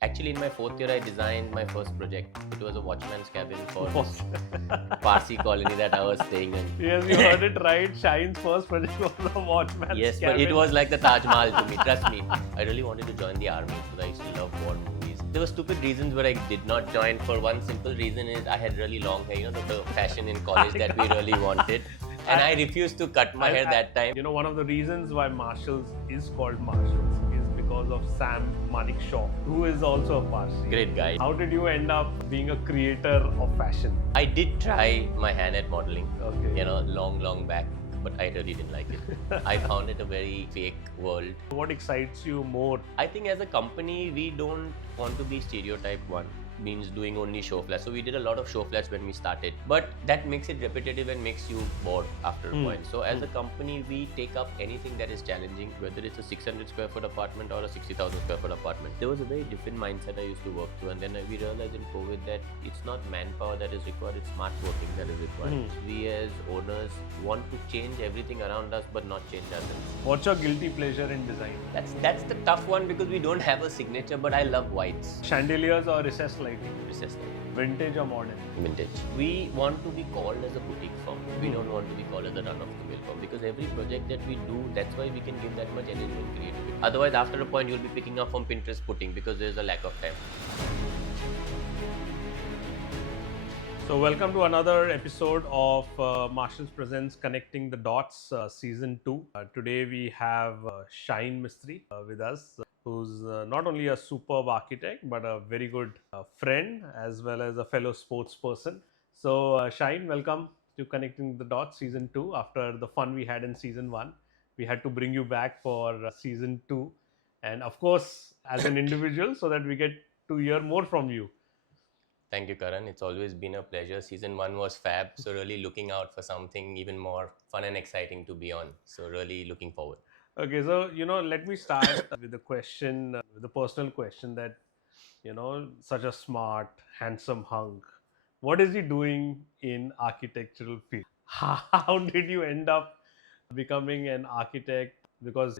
Actually, in my fourth year, I designed my first project. It was a watchman's cabin for Oh. this Parsi colony that I was staying in. Yes, you heard it right. Shahen's first project was a watchman's Yes, cabin. but it was like the Taj Mahal to me. Trust me. I really wanted to join the army because I used to love war movies. There were stupid reasons where I did not join. For one simple reason is I had really long hair. You know, the fashion in college that we really wanted. And I refused to cut my hair that time. You know, one of the reasons why Marshalls is called Marshalls is because of Sam Manik Shaw, who is also a Parsi. Great guy. How did you end up being a creator of fashion? I did try my hand at modeling, Okay. you know, long back, but I really didn't like it. I found it a very fake world. What excites you more? I think as a company, we don't want to be stereotype one, means doing only show flats. So we did a lot of show flats when we started, but that makes it repetitive and makes you bored after a point. So as a company, we take up anything that is challenging, whether it's a 600 square foot apartment or a 60,000 square foot apartment. There was a very different mindset I used to work through, and then we realized in COVID that it's not manpower that is required, it's smart working that is required. We as owners want to change everything around us, but not change ourselves. What's your guilty pleasure in design? That's the tough one because we don't have a signature, but I love whites. Chandeliers or recessed lighting? Recessed lighting. Vintage or modern? Vintage. We want to be called as a boutique firm. We don't want to be called as a run-of-the-mill firm because every project that we do, that's why we can give that much energy and creativity. Otherwise, after a point, you'll be picking up from Pinterest putting because there's a lack of time. So welcome to another episode of Marshalls Presents Connecting the Dots Season 2. Today we have Shahen Mistry with us, who's not only a superb architect but a very good friend as well as a fellow sports person. So Shahen, welcome to Connecting the Dots Season 2. After the fun we had in Season 1, we had to bring you back for Season 2, and of course as an individual so that we get to hear more from you. Thank you, Karan. It's always been a pleasure. Season 1 was fab, so really looking out for something even more fun and exciting to be on. So really looking forward. Okay, so let me start with the question, with the personal question that such a smart, handsome hunk. What is he doing in architectural field? How did you end up becoming an architect? Because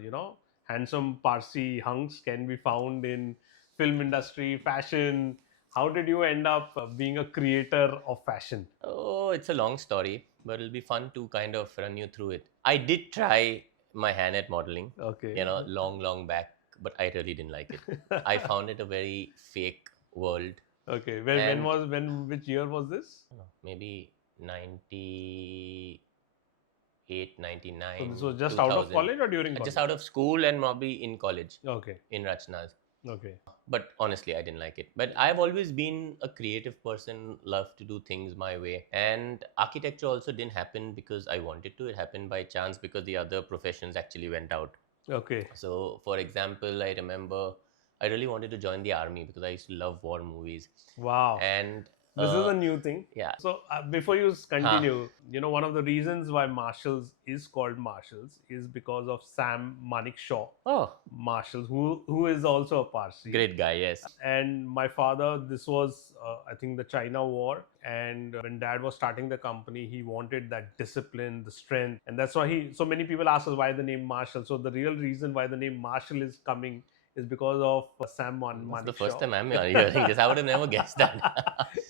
handsome Parsi hunks can be found in film industry, fashion. How did you end up being a creator of fashion? Oh, it's a long story, but it'll be fun to kind of run you through it. I did try my hand at modeling, Okay. you know, long back, but I really didn't like it. I found it a very fake world. Okay. Which year was this? Maybe 98, 99. So this was just out of 2000. college or during college? Just out of school and probably in college. Okay. In Rachnas. Okay. But honestly, I didn't like it. But I've always been a creative person, love to do things my way. And architecture also didn't happen because I wanted to. It happened by chance because the other professions actually went out. Okay. So, for example, I remember I really wanted to join the army because I used to love war movies. Wow. And this is a new thing. Yeah. So before you continue, one of the reasons why Marshalls is called Marshalls is because of Sam Manik Shaw. Oh, Marshalls, who is also a Parsi. great guy, yes. And my father, this was, I think, the China War. And when dad was starting the company, he wanted that discipline, the strength. And that's why so many people ask us why the name Marshall. So the real reason why the name Marshall is coming is because of Sam Manik Shaw. That's the first time I'm hearing this. I would have never guessed that.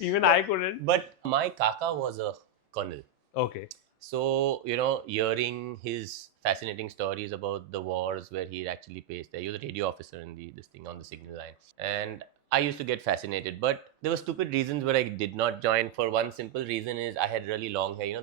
Even I couldn't. But my kaka was a colonel. Okay. So, hearing his fascinating stories about the wars where he actually faced there. He was a radio officer in this thing on the signal line. And I used to get fascinated. But there were stupid reasons where I did not join. For one simple reason is I had really long hair.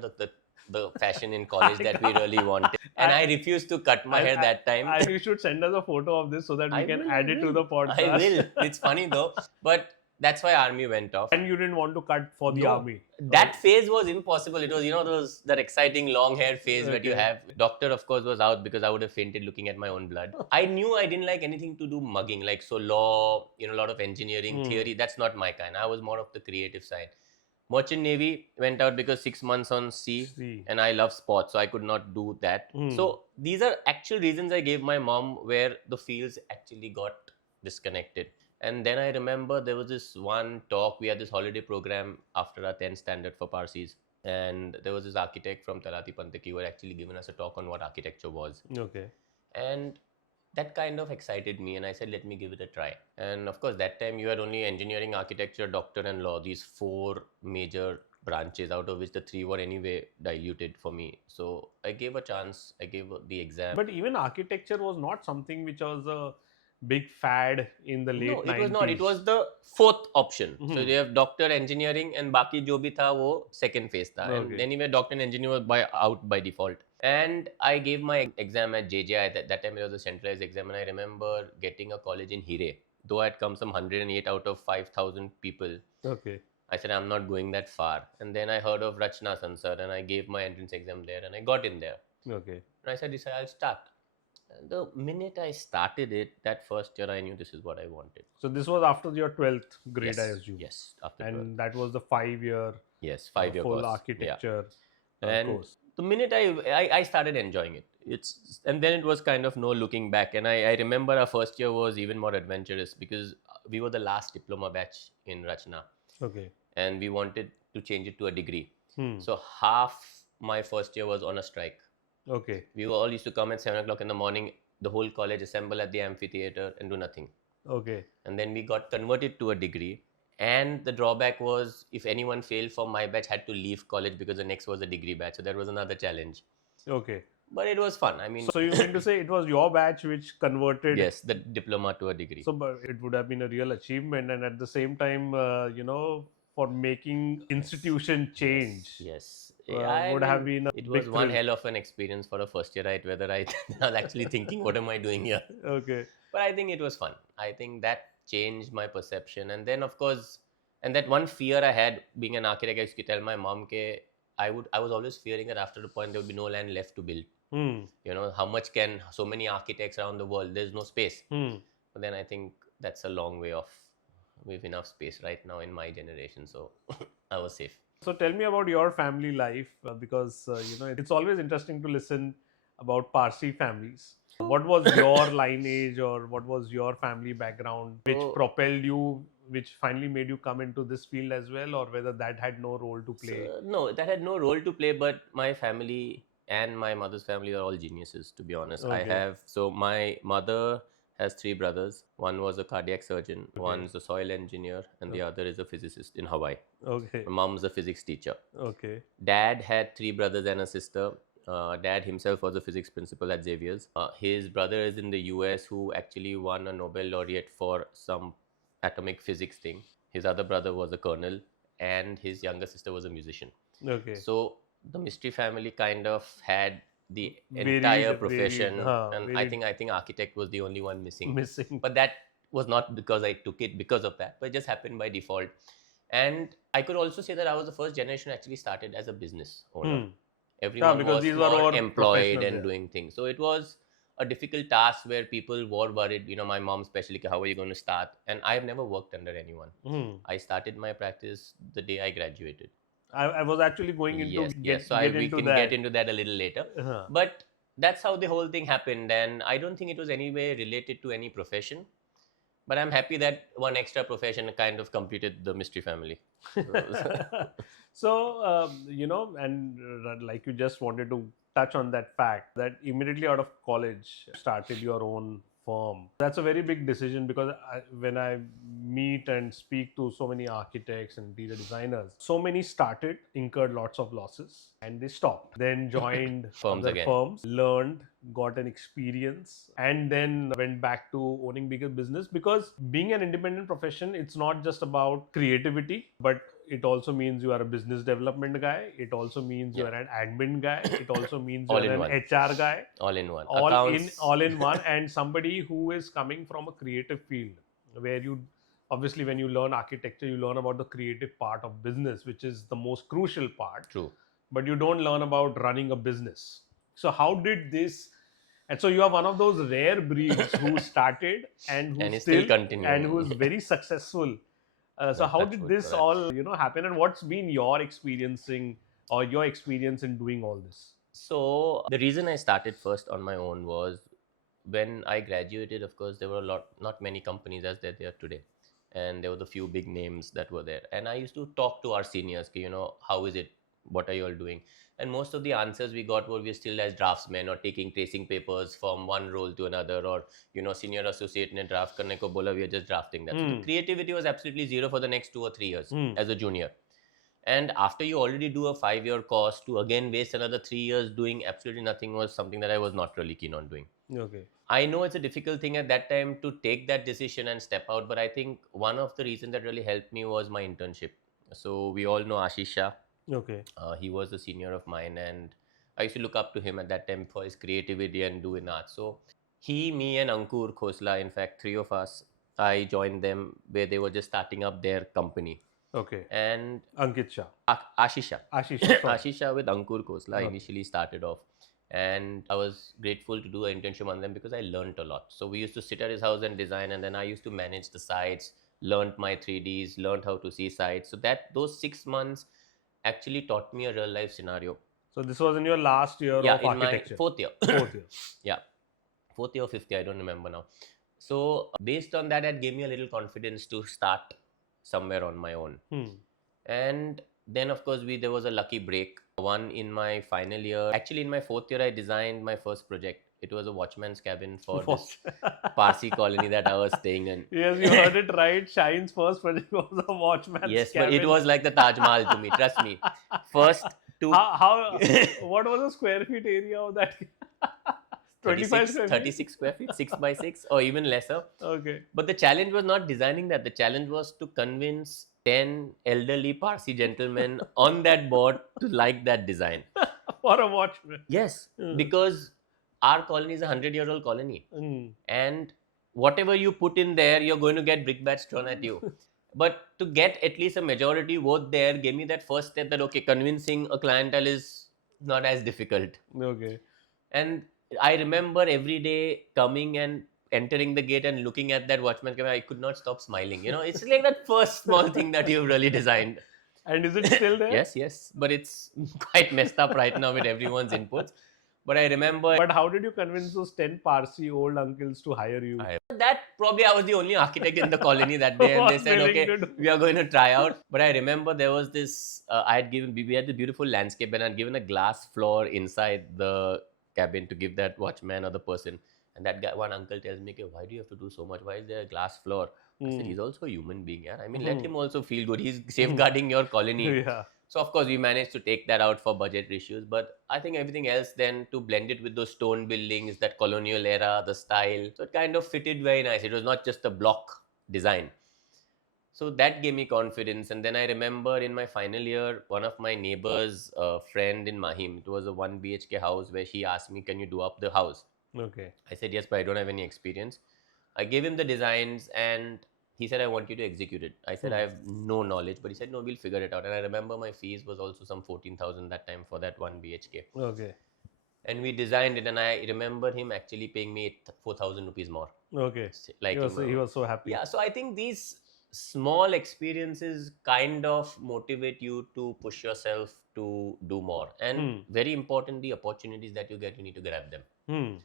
The fashion in college that we really wanted. And I refused to cut my hair that time. You should send us a photo of this so that we can add it to the podcast. I will. It's funny though. But that's why army went off. And you didn't want to cut for the army. That phase was impossible. It was, that exciting long hair phase that you have. Doctor, of course, was out because I would have fainted looking at my own blood. I knew I didn't like anything to do mugging, like law, a lot of engineering, theory. That's not my kind. I was more of the creative side. Merchant Navy went out because 6 months on sea, and I love sports, so I could not do that. So these are actual reasons I gave my mom where the fields actually got disconnected. And then I remember there was this one talk. We had this holiday program after our 10th standard for Parsis. And there was this architect from Talati Pantaki who had actually given us a talk on what architecture was. Okay. And that kind of excited me, and I said, let me give it a try. And of course, that time you had only engineering, architecture, doctor, and law, these four major branches, out of which the three were anyway diluted for me. So I gave a chance, I gave the exam. But even architecture was not something which was a big fad in the No, late it was not. It 90s. was the fourth option. So Mhm. they have doctor, engineering, and baki jo bhi tha wo second phase tha. And Okay. anyway, doctor and engineer was out by default. And I gave my exam at JJI. That time it was a centralized exam, and I remember getting a college in Hire. Though I had come some 108 out of 5,000 people, Okay. I said I'm not going that far. And then I heard of Rachna Sansar, and I gave my entrance exam there, and I got in there. Okay. And I said, I'll start. And the minute I started it, that first year, I knew this is what I wanted. So this was after your 12th grade, I Yes, assume. yes, after 12. And that was the 5-year Yes, 5-year full course. architecture And course. the minute I started enjoying it, and then it was kind of no looking back. And I remember our first year was even more adventurous because we were the last diploma batch in Rachna, Okay. and we wanted to change it to a degree. Hmm. So half my first year was on a strike. Okay. We all used to come at 7 o'clock in the morning, the whole college assemble at the amphitheater and do nothing. Okay. And then we got converted to a degree. And the drawback was if anyone failed from my batch, had to leave college because the next was a degree batch. So that was another challenge. Okay. But it was fun. I mean, So you mean to say it was your batch which converted? yes, the diploma to a degree. So but it would have been a real achievement, and at the same time, for making institution change. Yes. Would have been a it big was one thrill. hell of an experience for a first year, right? Whether I was actually thinking, what am I doing here? Okay. But I think it was fun. I think that changed my perception. And then, of course, and that one fear I had being an architect, I used to tell my mom, I was always fearing that after a point there would be no land left to build. Hmm. You know, how much can so many architects around the world? There's no space. Hmm. But then I think that's a long way off. We have enough space right now in my generation, so I was safe. So tell me about your family life because it's always interesting to listen about Parsi families. What was your lineage or what was your family background which So- propelled you, which finally made you come into this field as well, or whether that had no role to play? So, no, that had no role to play, but my family and my mother's family are all geniuses, to be honest. Okay. So my mother has three brothers. One was a cardiac surgeon, one's a soil engineer, and the other is a physicist in Hawaii. Okay. My mom's a physics teacher. Okay. Dad had three brothers and a sister. Dad himself was a physics principal at Xavier's. His brother is in the US, who actually won a Nobel laureate for some atomic physics thing. His other brother was a colonel, and his younger sister was a musician. Okay. So the Mistry family kind of had the Varied- entire varied, profession, and I varied. think architect was the only one missing. Missing. But that was not because I took it because of that, but it just happened by default. And I could also say that I was the first generation who actually started as a business owner. Hmm. Everyone because was these were more all employed professionals, and yeah. doing things. So it was a difficult task where people were worried, my mom especially, how are you going to start? And I've never worked under anyone. Hmm. I started my practice the day I graduated. I was actually going into Yes. So get we into can that. get into that a little later. Uh-huh. But that's how the whole thing happened. And I don't think it was anyway related to any profession. But I'm happy that one extra profession kind of completed the Mistry family. So, and like you just wanted to touch on that fact that immediately out of college started your own firm. That's a very big decision because when I meet and speak to so many architects and interior designers, so many started, incurred lots of losses, and they stopped. Then joined Firms other again. firms, learned, got an experience, and then went back to owning bigger business. Because being an independent profession, it's not just about creativity, but it also means you are a business development guy. It also means you are an admin guy. It also means you All are in an one. HR guy. All in one. All Accounts. in one, and somebody who is coming from a creative field where you obviously, when you learn architecture, you learn about the creative part of business, which is the most crucial part. True. But you don't learn about running a business. So how did this? And so you are one of those rare breeds who started and who And is still continuing. and who is very successful. So how touch did wood this for that. all happen, and what's been your experiencing or your experience in doing all this? So the reason I started first on my own was when I graduated. Of course, there were not many companies as there today, and there were the few big names that were there. And I used to talk to our seniors, how is it what are you all doing? And most of the answers we got were we're still as draftsmen or taking tracing papers from one role to another, or senior associate ne draft karne ko bola, we are just drafting that. So the creativity was absolutely zero for the next 2 or 3 years as a junior. And after you already do a 5-year course, to again waste another 3 years doing absolutely nothing was something that I was not really keen on doing. Okay. I know it's a difficult thing at that time to take that decision and step out, but I think one of the reasons that really helped me was my internship. So we all know Ashish Shah. Okay. He was a senior of mine, and I used to look up to him at that time for his creativity and do in art. So he, me, and Ankur Khosla, in fact, three of us, I joined them where they were just starting up their company. Okay. And Ankit Shah. Ashish Shah. Ashish Shah. Ashish Shah with Ankur Khosla Okay. initially started off. And I was grateful to do an internship on them because I learned a lot. So we used to sit at his house and design, and then I used to manage the sites, learned my 3Ds, learned how to see sites. So those 6 months actually taught me a real life scenario. So this was in your last year of architecture? My fourth year. Fourth year. Yeah. Fourth year or fifth year, I don't remember now. So based on that, it gave me a little confidence to start somewhere on my own. And then of course there was a lucky break. One in my final year. Actually in my fourth year, I designed my first project. It was a watchman's cabin for this Parsi colony that I was staying in. Yes, you heard it right. Shahin's first project was a watchman's cabin. Yes, but it was like the Taj Mahal to me, trust me. First two... What was the square feet area of that? 25 square feet? 36 square feet, 6 by 6 or even lesser. Okay. But the challenge was not designing that. The challenge was to convince 10 elderly Parsi gentlemen on that board to like that design. For a watchman. Yes, because our colony is a 100-year-old colony. And whatever you put in there, you're going to get brickbats thrown at you. But to get at least a majority vote there gave me that first step that, okay, convincing a clientele is not as difficult. Okay. And I remember every day coming and entering the gate and looking at that watchman camera, I could not stop smiling. It's like that first small thing that you've really designed. And is it still there? Yes. But it's quite messed up right now with everyone's inputs. But I remember... But how did you convince those 10 Parsi old uncles to hire you? That probably I was the only architect in the colony that day. And they said, okay, we are going to try out. But I remember there was this, we had the beautiful landscape and I'd given a glass floor inside the cabin to give that watchman or the person. And that guy, one uncle tells me, okay, why do you have to do so much? Why is there a glass floor? I said, he's also a human being. Yeah? I mean, let him also feel good. He's safeguarding your colony. Yeah. So, of course, we managed to take that out for budget issues. But I think everything else then to blend it with those stone buildings, that colonial era, the style. So, it kind of fitted very nice. It was not just a block design. So, that gave me confidence. And then I remember in my final year, one of my neighbors, friend in Mahim, it was a 1 BHK house where she asked me, can you do up the house? Okay. I said, yes, but I don't have any experience. I gave him the designs and he said, I want you to execute it. I said, I have no knowledge, but he said, no, we'll figure it out. And I remember my fees was also some 14,000 that time for that 1 BHK. Okay. And we designed it, and I remember him actually paying me 4,000 rupees more. Okay. Like he was so happy. Yeah, so I think these small experiences kind of motivate you to push yourself to do more. And very important, the opportunities that you get, you need to grab them.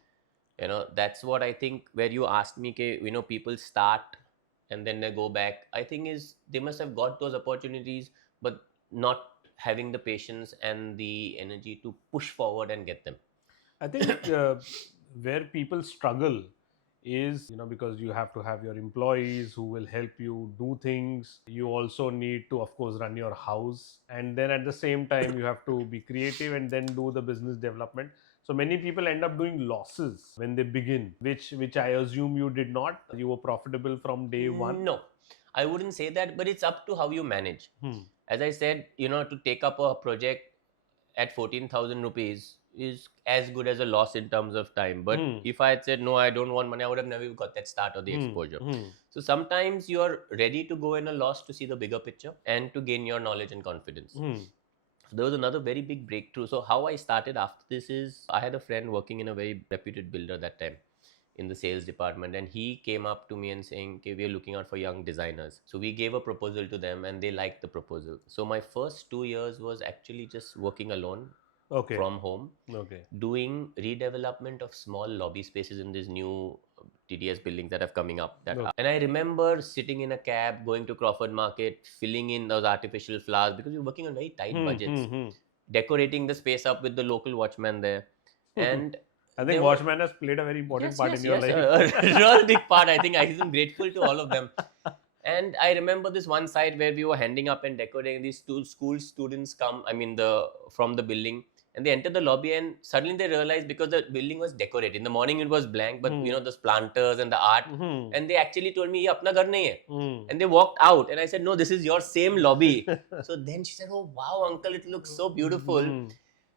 That's what I think, where you asked me, people start and then they go back. I think is they must have got those opportunities, but not having the patience and the energy to push forward and get them. I think where people struggle is, because you have to have your employees who will help you do things. You also need to, of course, run your house. And then at the same time, you have to be creative and then do the business development. So many people end up doing losses when they begin, which I assume you did not. You were profitable from day one. No, I wouldn't say that, but it's up to how you manage. As I said, to take up a project at 14,000 rupees is as good as a loss in terms of time. But if I had said, no, I don't want money, I would have never got that start or the exposure. So sometimes you're ready to go in a loss to see the bigger picture and to gain your knowledge and confidence. So there was another very big breakthrough. So how I started after this is, I had a friend working in a very reputed builder that time in the sales department, and he came up to me and saying, okay, we are looking out for young designers. So we gave a proposal to them and they liked the proposal. So my first 2 years was actually just working alone from home, doing redevelopment of small lobby spaces in these new TDS buildings that have coming up. And I remember sitting in a cab, going to Crawford Market, filling in those artificial flowers because we were working on very tight budgets. decorating the space up with the local watchman there. And I they think were, Watchman has played a very important part in your yes, life. a real big part. I think I'm grateful to all of them. And I remember this one site where we were handing up and decorating. These two school students come, I mean, from the building, and they enter the lobby, and suddenly they realize, because the building was decorated. In the morning it was blank, but you know, the planters and the art. And they actually told me, "Ye apna ghar nahi hai." And they walked out, and I said, "No, this is your same lobby." So then she said, "Oh wow, uncle, it looks so beautiful."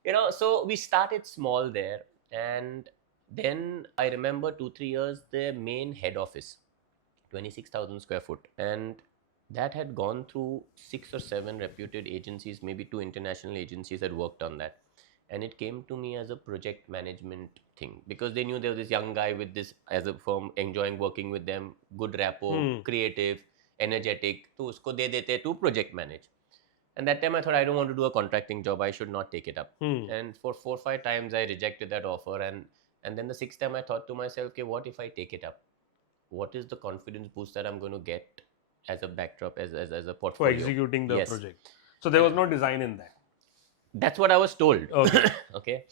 You know, so we started small there, and then I remember 2-3 years, the main head office, 26,000 square foot, and that had gone through 6 or 7 reputed agencies, maybe 2 international agencies had worked on that. And it came to me as a project management thing, because they knew there was this young guy with this as a firm, enjoying working with them, good rapport, creative, energetic, to usko de dete to project manage. And that time I thought, I don't want to do a contracting job, I should not take it up. And for 4 or 5 times I rejected that offer, and then the 6th time I thought to myself, okay, what if I take it up? What is the confidence boost that I'm going to get as a backdrop, as a For portfolio? executing the Yes. project. So there was no design in that. That's what I was told. Okay. Okay.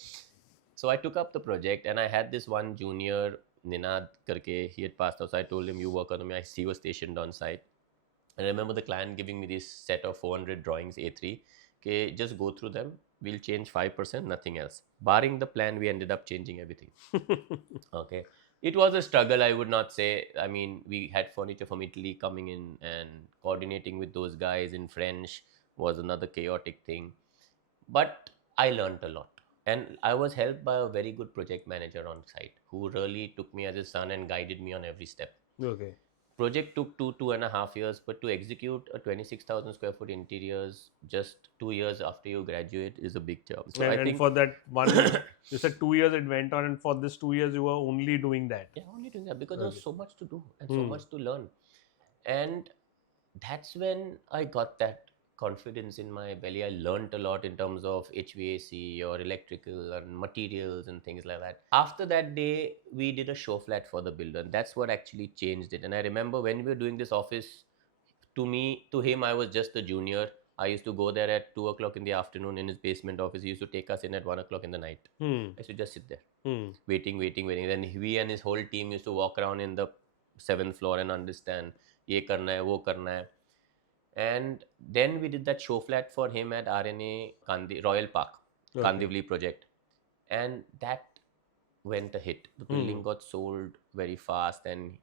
So I took up the project, and I had this one junior, Ninad karke, he had passed out. So I told him, you work on me. He was stationed on site. And I remember the client giving me this set of 400 drawings A3. Okay, just go through them. We'll change 5%, nothing else. Barring the plan, we ended up changing everything. Okay. It was a struggle, I would not say. I mean, we had furniture from Italy coming in, and coordinating with those guys in French was another chaotic thing. But I learned a lot. And I was helped by a very good project manager on site, who really took me as his son and guided me on every step. Okay. Project took 2.5 years, but to execute a 26,000 square foot interiors just 2 years after you graduate is a big job. So I And think for that one, you said 2 years it went on, and for this 2 years you were only doing that. yeah, only doing that because there was Okay. so much to do and so much to learn. And that's when I got that confidence in my belly. I learned a lot in terms of HVAC or electrical and materials and things like that. After that day, we did a show flat for the builder, and that's what actually changed it. And I remember when we were doing this office, to him, I was just a junior. I used to go there at 2 o'clock in the afternoon in his basement office. He used to take us in at 1 o'clock in the night. I used to just sit there, waiting. Then he and his whole team used to walk around in the 7th floor and understand, ye karna hai, wo karna hai. And then we did that show flat for him at RNA Royal Park, Okay. Kandivli project. And that went a hit. The building got sold very fast. And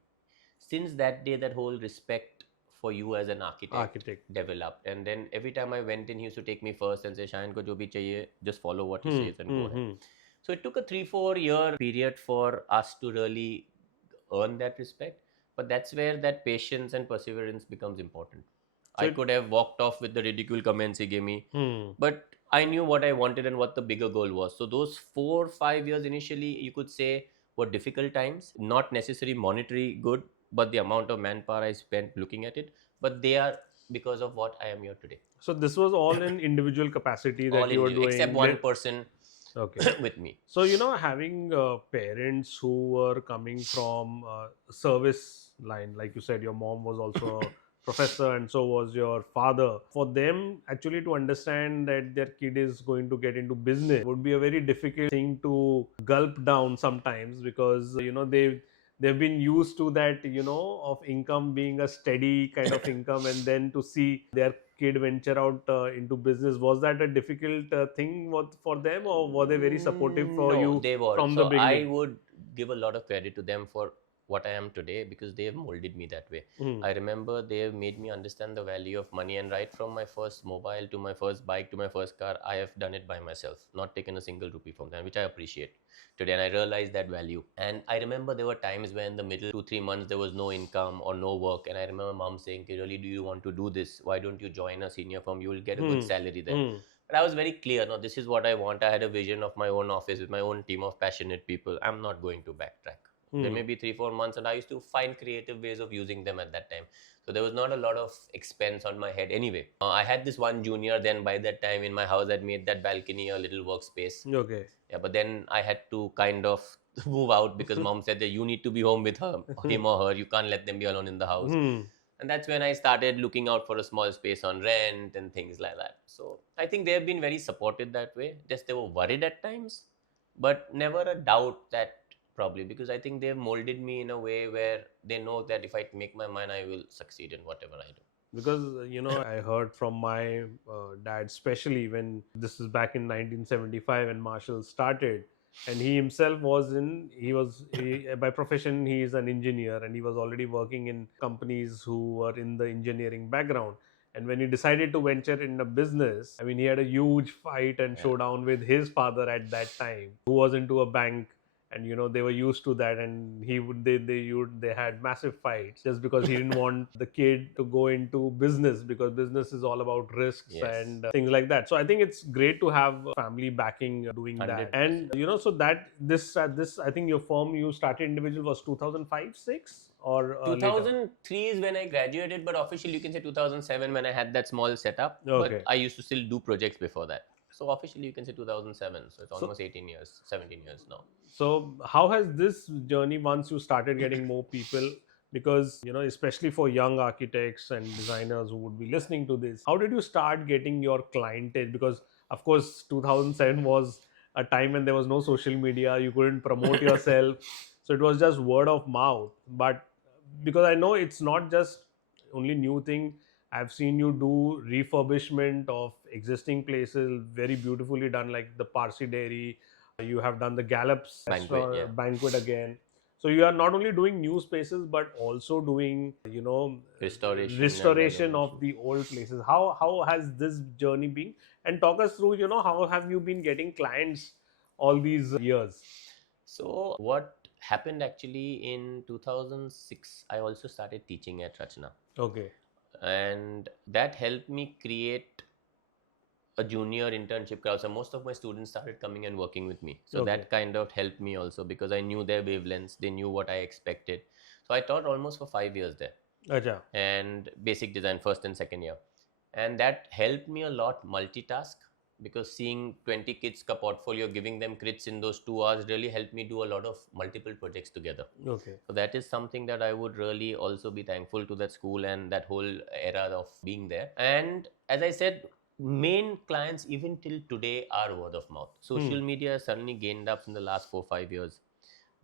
since that day, that whole respect for you as an architect developed. And then every time I went in, he used to take me first and say, Shahen ko jo bhi chahiye, just follow what he says and go ahead. So it took a 3-4 year period for us to really earn that respect. But that's where that patience and perseverance becomes important. So I could have walked off with the ridicule comments he gave me, but I knew what I wanted and what the bigger goal was. So those 4-5 years initially, you could say, were difficult times, not necessarily monetary good, but the amount of manpower I spent looking at it. But they are because of what I am here today. So this was all in individual capacity that All you were individual, doing. except one person Okay. with me. So, having parents who were coming from service line, like you said, your mom was also a professor and so was your father. For them actually to understand that their kid is going to get into business would be a very difficult thing to gulp down sometimes, because, they've been used to that, of income being a steady kind of income, and then to see their kid venture out into business. Was that a difficult thing for them, or were they very supportive for No, you they were. from So the beginning? I would give a lot of credit to them for what I am today, because they have molded me that way. I remember they have made me understand the value of money, and right from my first mobile to my first bike to my first car, I have done it by myself, not taken a single rupee from them, which I appreciate today, and I realize that value. And I remember there were times when in the middle 2-3 months there was no income or no work, and I remember mom saying, really, do you want to do this? Why don't you join a senior firm? You will get a good salary there. But I was very clear, no, this is what I want. I had a vision of my own office with my own team of passionate people. I'm not going to backtrack. There may be 3-4 months, and I used to find creative ways of using them at that time. So there was not a lot of expense on my head anyway. I had this one junior, then by that time in my house I'd made that balcony a little workspace. Okay. Yeah, but then I had to kind of move out because mom said that you need to be home with him or her. You can't let them be alone in the house. And that's when I started looking out for a small space on rent and things like that. So I think they have been very supportive that way. Just they were worried at times, but never a doubt that probably, because I think they've molded me in a way where they know that if I make my mind, I will succeed in whatever I do. Because I heard from my dad, especially when this is back in 1975 when Marshall started, and he himself was by profession he is an engineer, and he was already working in companies who were in the engineering background. And when he decided to venture in the business, I mean, he had a huge fight and Yeah. showdown with his father at that time, who was into a bank, and they were used to that, and they had massive fights just because he didn't want the kid to go into business, because business is all about risks Yes. and things like that. So I think it's great to have family backing doing that. 100%. And so that this I think your firm you started individual was 2005 6 or later? 2003 is when I graduated, but officially you can say 2007 when I had that small setup. Okay. But I used to still do projects before that. So officially you can say 2007. So it's So- almost 18 years, 17 years now. So how has this journey, once you started getting more people, because especially for young architects and designers who would be listening to this, how did you start getting your clientele? Because of course 2007 was a time when there was no social media, you couldn't promote yourself, so it was just word of mouth. But because I know it's not just only new thing, I've seen you do refurbishment of existing places, very beautifully done, like the Parsi Dairy. You have done the Gallops Banquet, yeah. banquet again. So you are not only doing new spaces, but also doing Restoration and of the old places. How has this journey been? And talk us through, how have you been getting clients all these years? So what happened actually in 2006, I also started teaching at Rachna. Okay. And that helped me create a junior internship crowd. So most of my students started coming and working with me. So Okay. that kind of helped me also, because I knew their wavelengths, they knew what I expected. So I taught almost for 5 years there. Acha. And basic design, first and second year. And that helped me a lot multitask, because seeing 20 kids ka portfolio, giving them crits in those 2 hours really helped me do a lot of multiple projects together. Okay. So that is something that I would really also be thankful to that school and that whole era of being there. And as I said, main clients even till today are word of mouth. Social media has suddenly gained up in the last 4-5 years,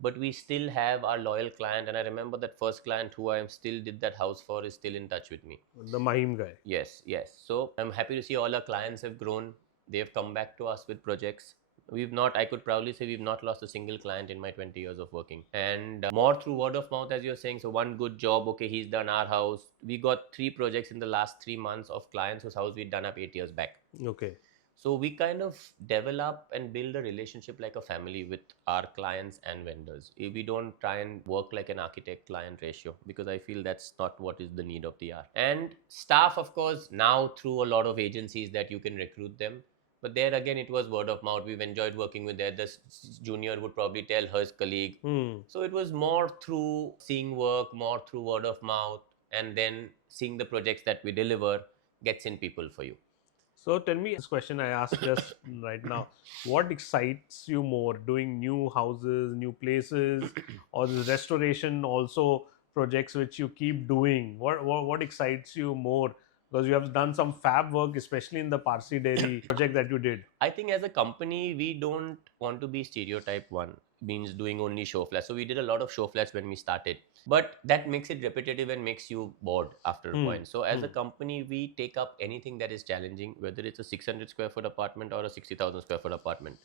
but we still have our loyal client. And I remember that first client who I am still did that house for is still in touch with me. The Mahim guy. Yes. So I'm happy to see all our clients have grown. They've come back to us with projects. I could proudly say we've not lost a single client in my 20 years of working. And more through word of mouth, as you're saying. So one good job, okay, he's done our house. We got 3 projects in the last 3 months of clients whose house we'd done up 8 years back. Okay. So we kind of develop and build a relationship like a family with our clients and vendors. We don't try and work like an architect-client ratio, because I feel that's not what is the need of the hour. And staff, of course, now through a lot of agencies that you can recruit them. But there again, it was word of mouth. We've enjoyed working with them. This junior would probably tell his colleague. So it was more through seeing work, more through word of mouth, and then seeing the projects that we deliver gets in people for you. So tell me this question I asked just right now. What excites you more, doing new houses, new places, or this restoration also projects which you keep doing? What excites you more? Because you have done some fab work, especially in the Parsi Dairy project that you did. I think as a company, we don't want to be stereotype one, means doing only show flats. So we did a lot of show flats when we started, but that makes it repetitive and makes you bored after a point. So as a company, we take up anything that is challenging, whether it's a 600 square foot apartment or a 60,000 square foot apartment.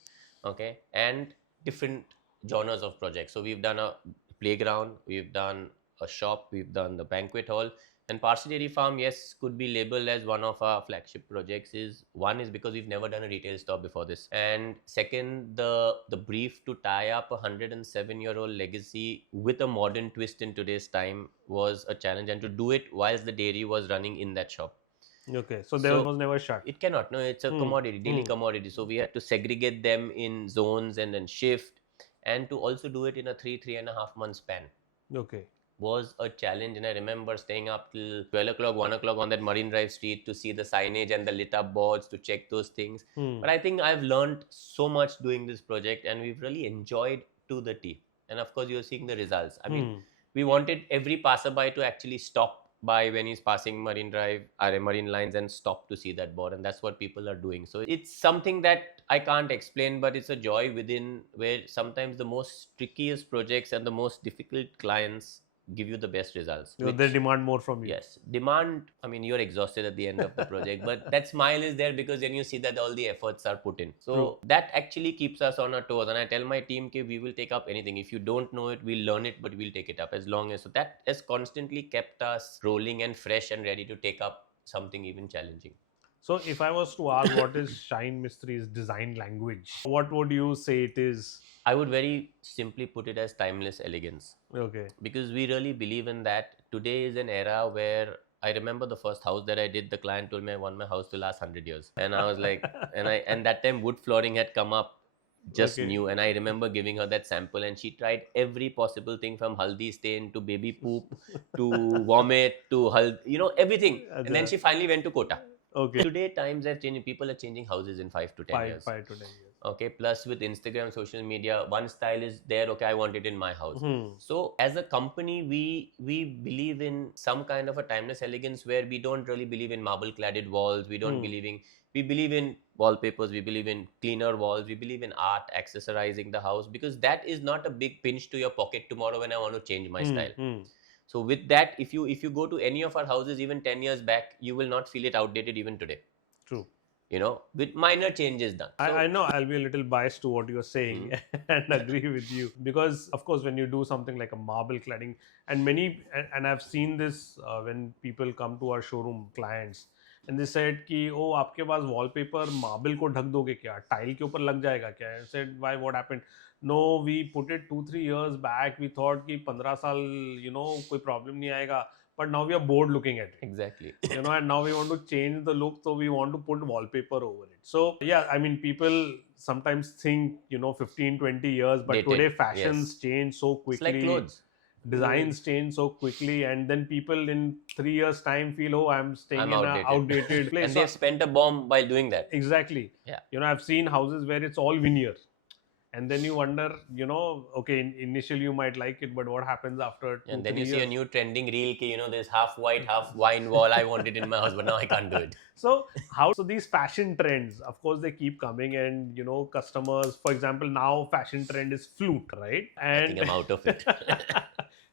Okay. And different genres of projects. So we've done a playground, we've done a shop, we've done the banquet hall. And Parsi Dairy Farm, yes, could be labeled as one of our flagship projects. One is because we've never done a retail store before this, and second, the brief to tie up a 107-year-old legacy with a modern twist in today's time was a challenge, and to do it whilst the dairy was running in that shop. Okay, so there was never shut. It cannot. No, it's a commodity, daily commodity. So we had to segregate them in zones and then shift, and to also do it in a 3.5 month span. Okay. Was a challenge. And I remember staying up till 12 o'clock, 1 o'clock on that Marine Drive street to see the signage and the lit up boards, to check those things. But I think I've learned so much doing this project, and we've really enjoyed to the T. And of course, you're seeing the results. I mean, we wanted every passerby to actually stop by when he's passing Marine Drive or Marine Lines and stop to see that board, and that's what people are doing. So it's something that I can't explain, but it's a joy within, where sometimes the most trickiest projects and the most difficult clients give you the best results. You know, they demand more from you. Yes, demand. I mean, you're exhausted at the end of the project, but that smile is there because then you see that all the efforts are put in. So True. that actually keeps us on our toes. And I tell my team, okay, we will take up anything. If you don't know it, we'll learn it, but we'll take it up as long as. So that has constantly kept us rolling and fresh and ready to take up something even challenging. So if I was to ask what is Shahen Mistry's design language, what would you say it is? I would very simply put it as timeless elegance. Okay. Because we really believe in that. Today is an era where I remember the first house that I did, the client told me I want my house to last 100 years. And I was like, and that time wood flooring had come up just Okay. new. And I remember giving her that sample and she tried every possible thing from haldi stain to baby poop to vomit to everything. And then she finally went to Kota. Okay. Today times have changed. People are changing houses in 5 to 10 years. 5 to 10 years. Okay, plus with Instagram, social media, one style is there. Okay, I want it in my house. So as a company, we believe in some kind of a timeless elegance where we don't really believe in marble cladded walls. We don't we believe in wallpapers. We believe in cleaner walls. We believe in art, accessorizing the house, because that is not a big pinch to your pocket tomorrow when I want to change my style. So with that, if you go to any of our houses even 10 years back, you will not feel it outdated even today. True. With minor changes done. So, I know I'll be a little biased to what you're saying and agree with you, because of course when you do something like a marble cladding, and I've seen this when people come to our showroom, clients, and they said कि oh आपके पास wallpaper marble को ढक दोगे क्या, tile के ऊपर लग जाएगा क्या? I said why, what happened? No, we put it 2-3 years back. We thought कि 15 साल कोई problem नहीं आएगा. But now we are bored looking at it. Exactly. And now we want to change the look, so we want to put wallpaper over it. So yeah, I mean, people sometimes think 15-20 years, but Dated, today fashions yes. change so quickly. It's like clothes. Designs change so quickly, and then people in 3 years time feel, oh, I'm staying in an outdated place. And they've spent a bomb while doing that. Exactly. Yeah. I've seen houses where it's all veneer. And then you wonder, okay, initially you might like it, but what happens after 2-3 years? And then you see a new trending reel, there's half white, half wine wall. I want it in my house, but now I can't do it. So these fashion trends, of course, they keep coming, and customers, for example, now fashion trend is flute, right? And I think I'm out of it.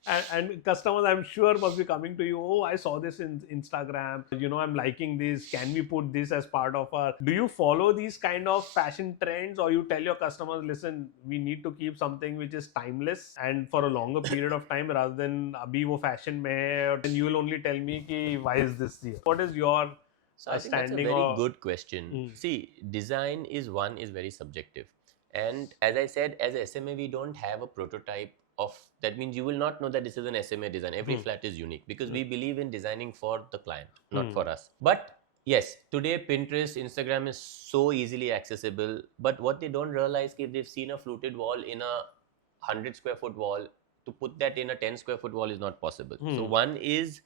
and customers, I'm sure, must be coming to you. Oh, I saw this in Instagram. I'm liking this. Can we put this as part of our? Do you follow these kind of fashion trends, or you tell your customers, listen, we need to keep something which is timeless and for a longer period of time, rather than abhi wo fashion mein hai, and you will only tell me ki why is this here? What is your So I think that's a very good question. See, design is very subjective. And as I said, as a SMA, we don't have a prototype of, that means you will not know that this is an SMA design. Every flat is unique because we believe in designing for the client, not for us. But yes, today Pinterest, Instagram is so easily accessible. But what they don't realize is if they've seen a fluted wall in a 100 square foot wall, to put that in a 10 square foot wall is not possible. So one is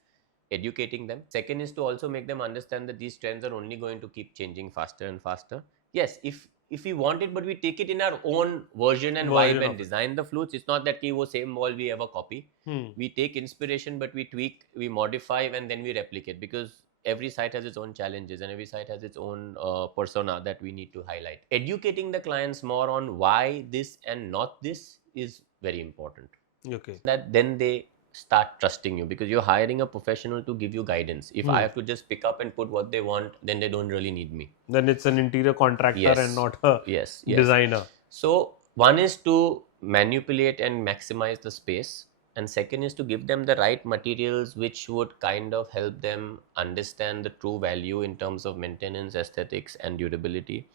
educating them. Second is to also make them understand that these trends are only going to keep changing faster and faster. Yes, if we want it, but we take it in our own version and vibe and design the flutes. It's not that wo same wall we ever copy. We take inspiration, but we tweak, we modify, and then we replicate, because every site has its own challenges and every site has its own persona that we need to highlight. Educating the clients more on why this and not this is very important. Okay. That then they start trusting you, because you're hiring a professional to give you guidance. If I have to just pick up and put what they want, then they don't really need me. Then it's an interior contractor and not a designer. So one is to manipulate and maximize the space, and second is to give them the right materials which would kind of help them understand the true value in terms of maintenance, aesthetics and durability,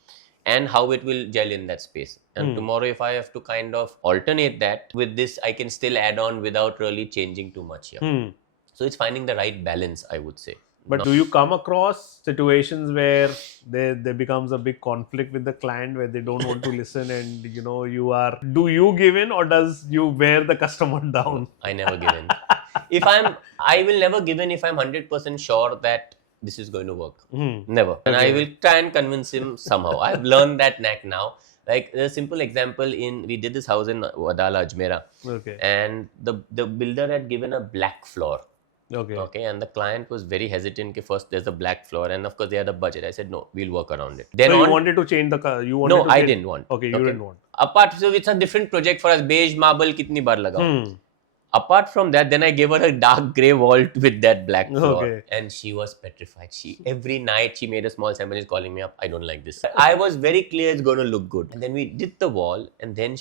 and how it will gel in that space. And tomorrow, if I have to kind of alternate that with this, I can still add on without really changing too much here. So it's finding the right balance, I would say. But do you come across situations where there becomes a big conflict with the client, where they don't want to listen, and do you give in, or does you wear the customer down? No, I never give in. I will never give in if I'm 100% sure that this is going to work. Never. And I will try and convince him somehow. I've learned that knack now. Like a simple example, we did this house in Wadala, Ajmera. Okay. And the builder had given a black floor. Okay. Okay, and the client was very hesitant. Ki first, there's a black floor, and of course, they had a budget. I said, no, we'll work around it. Then So you on, wanted to change the color. You wanted no, to I get. didn't want. Okay, you didn't want. Apart, so it's a different project for us. Beige marble, kitni bar lagao. Hmm. Apart from that, then I gave her a dark grey wall with that black floor, Okay. and she was petrified. She every night she made a small sandwich, calling me up. I don't like this. I was very clear it's going to look good, and then we did the wall, and then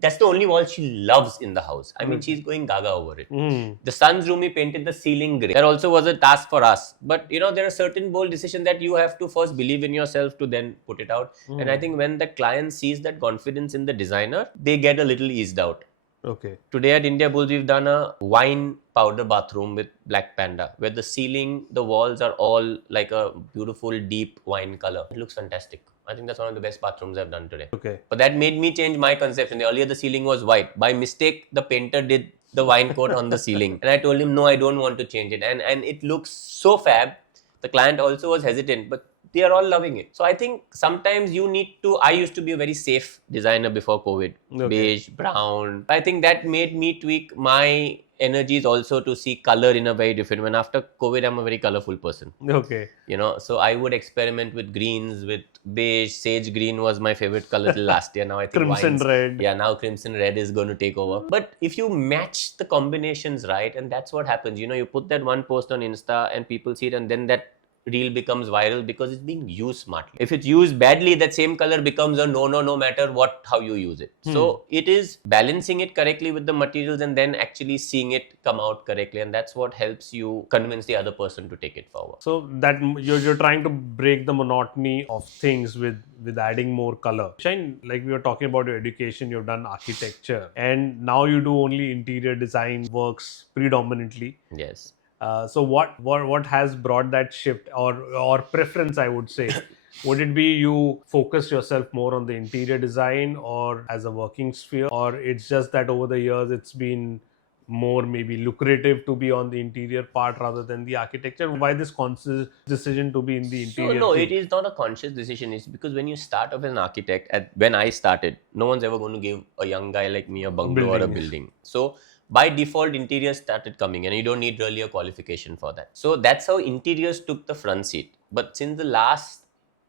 that's the only wall she loves in the house. I mean, she's going gaga over it. Hmm. The son's room, he painted the ceiling grey. That also was a task for us. But there are certain bold decisions that you have to first believe in yourself to then put it out. And I think when the client sees that confidence in the designer, they get a little eased out. Okay. Today at India Bulls, we've done a wine powder bathroom with Black Panda, where the ceiling, the walls are all like a beautiful deep wine color. It looks fantastic. I think that's one of the best bathrooms I've done today. Okay. But that made me change my conception. Earlier, the ceiling was white. By mistake, the painter did the wine coat on the ceiling. And I told him, no, I don't want to change it. And it looks so fab. The client also was hesitant, but they are all loving it. So I think sometimes you need to, I used to be a very safe designer before COVID. Okay. Beige, brown. I think that made me tweak my energies also to see color in a very different way. After COVID, I'm a very colorful person. Okay. So I would experiment with greens, with beige. Sage green was my favorite color till last year. Now I think Crimson red. Yeah, now crimson red is going to take over. But if you match the combinations right, and that's what happens. You put that one post on Insta and people see it, and then that reel becomes viral because it's being used smartly. If it's used badly, that same color becomes a no matter how you use it. So it is balancing it correctly with the materials and then actually seeing it come out correctly, and that's what helps you convince the other person to take it forward. So that you're trying to break the monotony of things with adding more color. Shine, like we were talking about your education, you've done architecture, and now you do only interior design works predominantly. Yes. So what has brought that shift or preference, I would say? Would it be you focused yourself more on the interior design or as a working sphere, or it's just that over the years it's been more maybe lucrative to be on the interior part rather than the architecture? Why this conscious decision to be in the interior? So no, field? it is not a conscious decision. It's because when you start off as an architect, when I started, no one's ever going to give a young guy like me a bungalow or a building. So by default, interiors started coming and you don't need really a qualification for that. So that's how interiors took the front seat. But since the last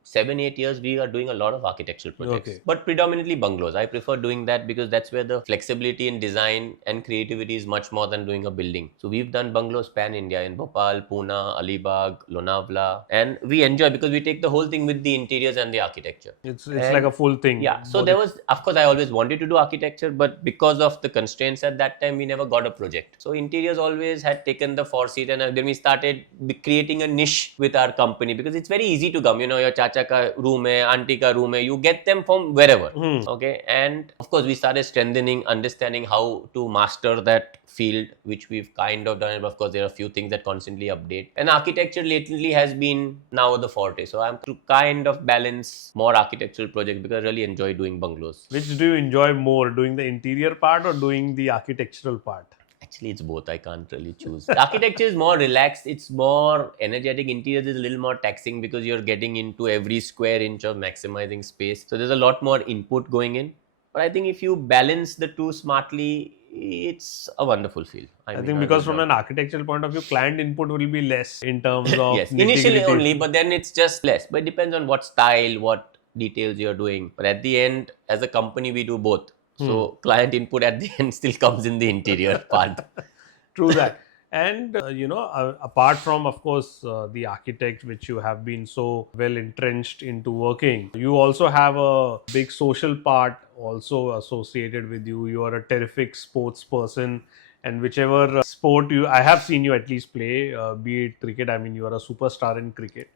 7-8 years, we are doing a lot of architectural projects, but predominantly bungalows. I prefer doing that because that's where the flexibility in design and creativity is much more than doing a building. So we've done bungalows pan India in Bhopal, Pune, Alibag, Lonavala, and we enjoy because we take the whole thing with the interiors and the architecture. It's like a full thing. Yeah. So there was, of course, I always wanted to do architecture, but because of the constraints at that time, we never got a project. So interiors always had taken the forefront, and then we started creating a niche with our company because it's very easy to come. Your chacha ka room hai, auntie ka room hai, you get them from wherever. Okay. And of course, we started strengthening, understanding how to master that field, which we've kind of done. But of course, there are a few things that constantly update. And architecture lately has been now the forte. So I'm to kind of balance more architectural projects because I really enjoy doing bungalows. Which do you enjoy more, doing the interior part or doing the architectural part? Actually, it's both. I can't really choose. Architecture is more relaxed. It's more energetic. Interiors is a little more taxing because you're getting into every square inch of maximizing space. So there's a lot more input going in. But I think if you balance the two smartly, it's a wonderful field. I think because from an architectural point of view, client input will be less in terms of yes, initially only, but then it's just less. But it depends on what style, what details you're doing. But at the end, as a company, we do both. So client input at the end still comes in the interior part. True that. And, apart from, of course, the architect, which you have been so well entrenched into working, you also have a big social part also associated with you. You are a terrific sports person. And whichever sport I have seen you at least play, be it cricket, I mean, you are a superstar in cricket.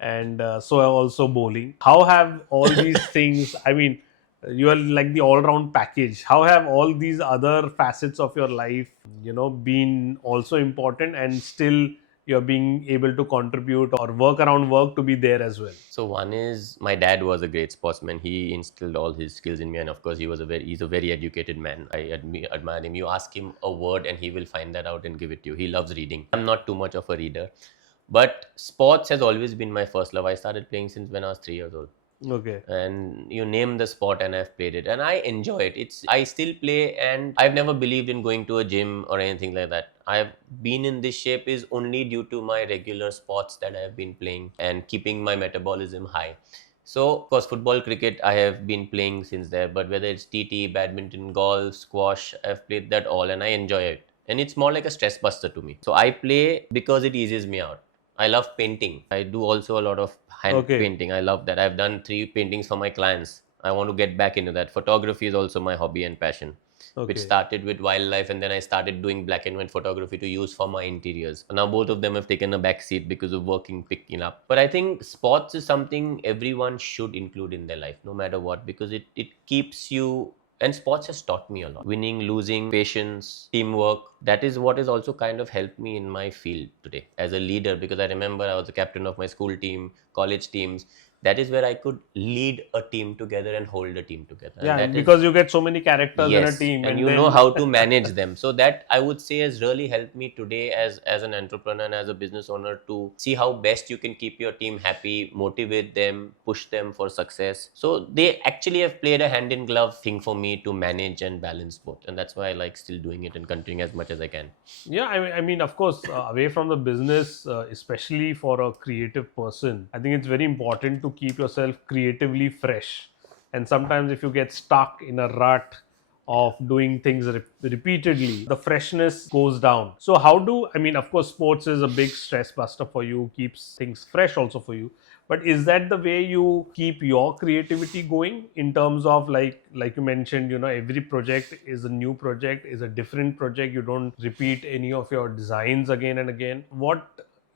And so also bowling. How have all these things, I mean, you are like the all-round package. How have all these other facets of your life, been also important and still you're being able to contribute or work around work to be there as well? So one is my dad was a great sportsman. He instilled all his skills in me, and of course he's a very educated man. I admire him. You ask him a word and he will find that out and give it to you. He loves reading. I'm not too much of a reader, but sports has always been my first love. I started playing since when I was 3 years old. Okay. and you name the sport, and I've played it and I enjoy it. I still play, and I've never believed in going to a gym or anything like that. I've been in this shape is only due to my regular sports that I've been playing and keeping my metabolism high. So of course football, cricket, I have been playing since there, but whether it's TT, badminton, golf, squash, I've played that all and I enjoy it, and it's more like a stress buster to me. So I play because it eases me out. I love painting. I do also a lot of hand Okay. painting. I love that. I've done 3 paintings for my clients. I want to get back into that. Photography is also my hobby and passion, which Okay. started with wildlife, and then I started doing black and white photography to use for my interiors. Now both of them have taken a back seat because of working picking up. But I think sports is something everyone should include in their life, no matter what, because it keeps you, and sports has taught me a lot. Winning, losing, patience, teamwork. That is what has also kind of helped me in my field today as a leader, because I remember I was the captain of my school team, college teams. That is where I could lead a team together and hold a team together. And Yeah, that because is, you get so many characters in a yes, team, and and you know then how to manage them. So that I would say has really helped me today as an entrepreneur and as a business owner to see how best you can keep your team happy, motivate them, push them for success. So they actually have played a hand in glove thing for me to manage and balance both, and that's why I like still doing it and continuing as much as I can. yeah, I mean, of course, away from the business, especially for a creative person, I think it's very important to keep yourself creatively fresh. And sometimes, if you get stuck in a rut of doing things repeatedly, the freshness goes down. So, how do I mean? Of course, sports is a big stress buster for you, keeps things fresh also for you. But is that the way you keep your creativity going in terms of like you mentioned, every project is a new project, is a different project. You don't repeat any of your designs again and again. What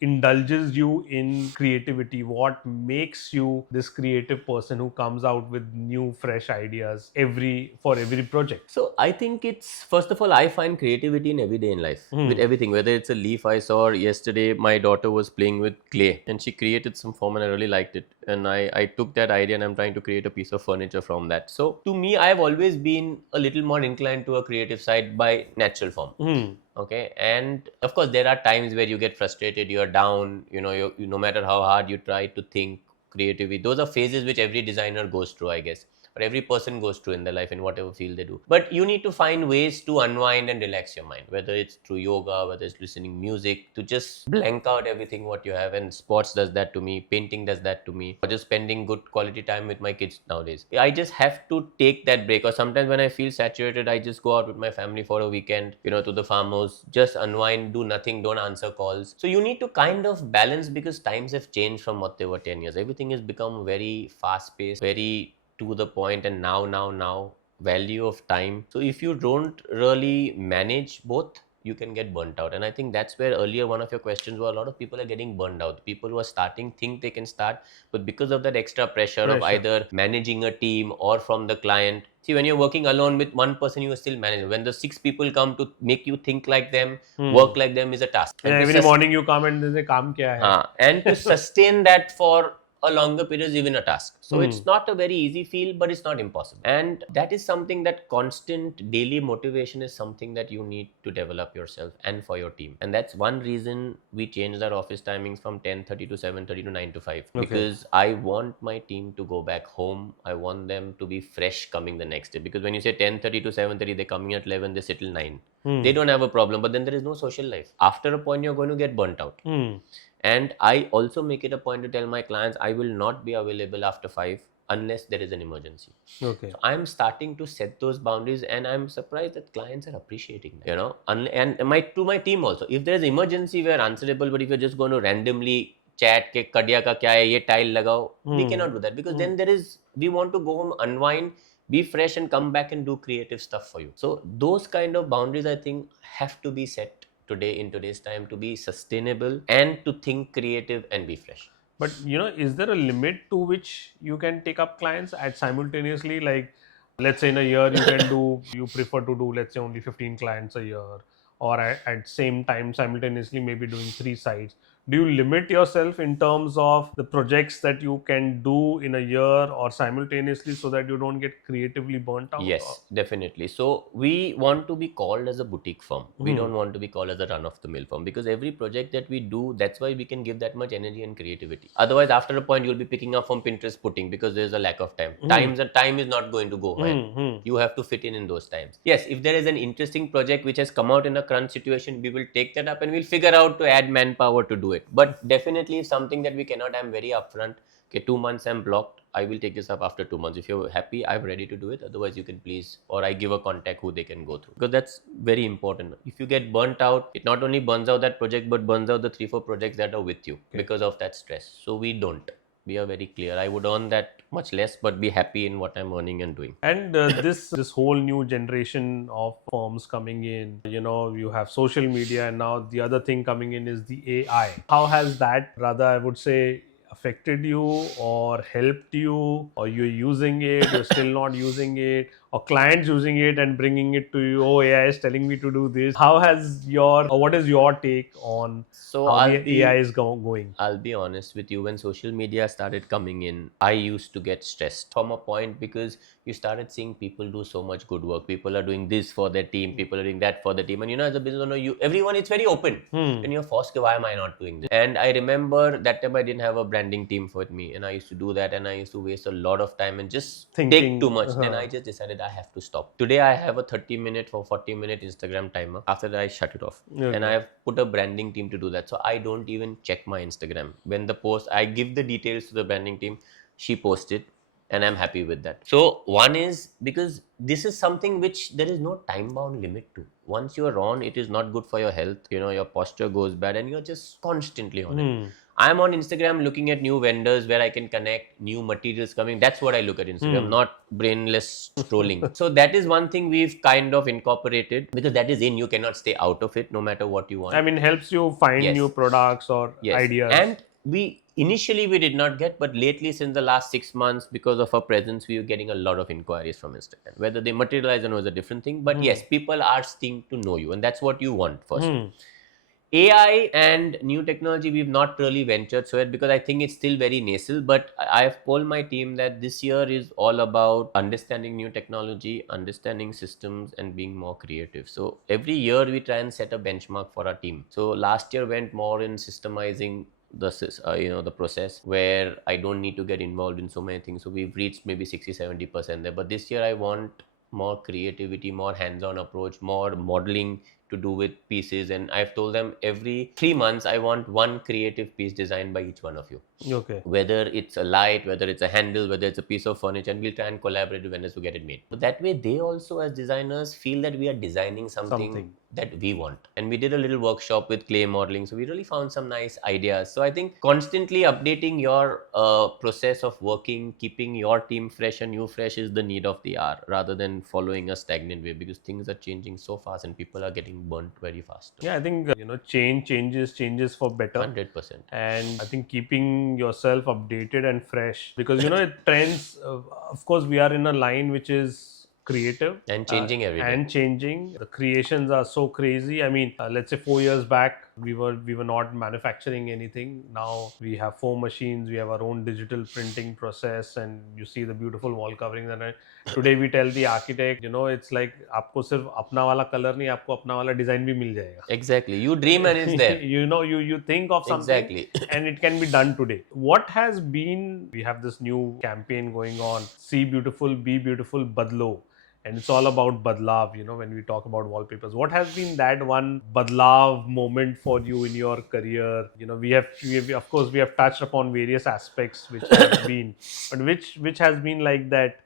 indulges you in creativity? What makes you this creative person who comes out with new fresh ideas every project? So I think it's, first of all, I find creativity in every day in life with Hmm. everything. Whether it's a leaf I saw yesterday, my daughter was playing with clay and she created some form and I really liked it. And I took that idea and I'm trying to create a piece of furniture from that. So to me, I've always been a little more inclined to a creative side by natural form. Hmm. Okay, and of course there are times where you get frustrated, you're down, no matter how hard you try to think creatively, those are phases which every designer goes through, I guess, or every person goes through in their life in whatever field they do. But you need to find ways to unwind and relax your mind, whether it's through yoga, whether it's listening music, to just blank out everything what you have. And sports does that to me, painting does that to me, or just spending good quality time with my kids nowadays. I just have to take that break, or sometimes when I feel saturated, I just go out with my family for a weekend, to the farmhouse, just unwind, do nothing, don't answer calls. So you need to kind of balance, because times have changed from what they were 10 years. Everything has become very fast paced, very to the point, and now value of time. So if you don't really manage both, you can get burnt out. And I think that's where earlier one of your questions were, a lot of people are getting burned out. People who are starting think they can start, but because of that extra pressure of Pressure. either managing a team or from the client. See, when you're working alone with one person, you are still managing. When the 6 people come to make you think like them, Hmm. work like them, is a task. Yeah, every morning you come and they say, "Kaam kya hai?" And to sustain that for a longer period is even a task. So Hmm. it's not a very easy field, but it's not impossible. And that is something, that constant daily motivation is something that you need to develop yourself and for your team. And that's one reason we changed our office timings from 10:30 to 7:30 to 9 to 5. Okay. Because I want my team to go back home. I want them to be fresh coming the next day. Because when you say 10:30 to 7:30, they're coming at 11, they sit till 9. They don't have a problem, but then there is no social life. After a point, you're going to get burnt out. Hmm. And I also make it a point to tell my clients I will not be available after 5 unless there is an emergency. Okay. So I'm starting to set those boundaries, and I'm surprised that clients are appreciating that. And my team also. If there's emergency, we're answerable. But if you're just going to randomly chat ke kadiya ka kya hai, ye tile lagao, we cannot do that, because then we want to go home, unwind, be fresh, and come back and do creative stuff for you. So those kind of boundaries, I think, have to be set today in today's time to be sustainable and to think creative and be fresh. But is there a limit to which you can take up clients at simultaneously? Like, let's say in a year you prefer to do, let's say, only 15 clients a year, or at same time simultaneously maybe doing 3 sites. do you limit yourself in terms of the projects that you can do in a year or simultaneously so that you don't get creatively burnt out? Yes, definitely. So we want to be called as a boutique firm. We don't want to be called as a run-of-the-mill firm, because every project that we do, that's why we can give that much energy and creativity. Otherwise, after a point, you'll be picking up from Pinterest putting, because there's a lack of time. Time is not going to go well. You have to fit in those times. Yes, if there is an interesting project which has come out in a crunch situation, we will take that up and we'll figure out to add manpower to do it. But definitely something that we cannot, I'm very upfront. Okay, 2 months I'm blocked. I will take this up after 2 months. If you're happy, I'm ready to do it. Otherwise, you can please, or I give a contact who they can go through. Because that's very important. If you get burnt out, it not only burns out that project, but burns out the 3-4 projects that are with you because of that stress. So we don't. We are very clear. I would earn that much less, but be happy in what I'm earning and doing. And this whole new generation of firms coming in, you have social media, and now the other thing coming in is the AI. How has that, rather, I would say, affected you or helped you, or you're using it, you're still not using it, or clients using it and bringing it to you? Oh, AI is telling me to do this. How has or what is your take on So how the AI is going? I'll be honest with you. When social media started coming in, I used to get stressed from a point, because you started seeing people do so much good work. People are doing this for their team. People are doing that for the team. And as a business owner, everyone, it's very open. And you're forced to, why am I not doing this? And I remember that time I didn't have a branding team with me, and I used to do that, and I used to waste a lot of time and just take too much. Then I just decided I have to stop. Today I have a 30-minute or 40-minute Instagram timer. After that, I shut it off. And I have put a branding team to do that. So I don't even check my Instagram. When the post, I give the details to the branding team, she posts it, and I'm happy with that. So one is because this is something which there is no time bound limit to. Once you're on, it is not good for your health. Your posture goes bad, and you're just constantly on it. I'm on Instagram looking at new vendors where I can connect new materials coming. That's what I look at Instagram, not brainless scrolling. So that is one thing we've kind of incorporated, because that is in, you cannot stay out of it no matter what you want. I mean, helps you find Yes. new products or Yes. ideas. And initially we did not get, but lately, since the last 6 months, because of our presence, we are getting a lot of inquiries from Instagram. Whether they materialize or no is a different thing. But yes, people are seeing to know you, and that's what you want first. AI and new technology, we've not really ventured so yet, because I think it's still very nascent. But I've told my team that this year is all about understanding new technology, understanding systems, and being more creative. So every year we try and set a benchmark for our team. So last year went more in systemizing the process, where I don't need to get involved in so many things. So we've reached maybe 60-70% there. But this year I want more creativity, more hands-on approach, more modeling to do with pieces. And I've told them every 3 months I want one creative piece designed by each one of you. Okay. Whether it's a light, whether it's a handle, whether it's a piece of furniture, and we'll try and collaborate with vendors to get it made. But that way, they also, as designers, feel that we are designing something that we want. And we did a little workshop with clay modeling, so we really found some nice ideas. So I think constantly updating your process of working, keeping your team fresh and you fresh, is the need of the hour, rather than following a stagnant way, because things are changing so fast and people are getting burnt very fast. Yeah, I think changes for better. 100%. And I think keeping yourself updated and fresh, because it trends. Of course, we are in a line which is creative And changing every day. and changing. The creations are so crazy. I mean, let's say 4 years back, we were not manufacturing anything. Now we have 4 machines. We have our own digital printing process, and you see the beautiful wall coverings. And today we tell the architect, it's like आपको सिर्फ अपना वाला color नहीं, आपको अपना वाला design भी मिल जाएगा. Exactly. You dream and it's there. You think of something. Exactly. And it can be done today. What has been, we have this new campaign going on, See Beautiful, Be Beautiful, Badlo. And it's all about badlav, when we talk about wallpapers. What has been that one badlav moment for you in your career? We have of course, we have touched upon various aspects which have been, but which has been like that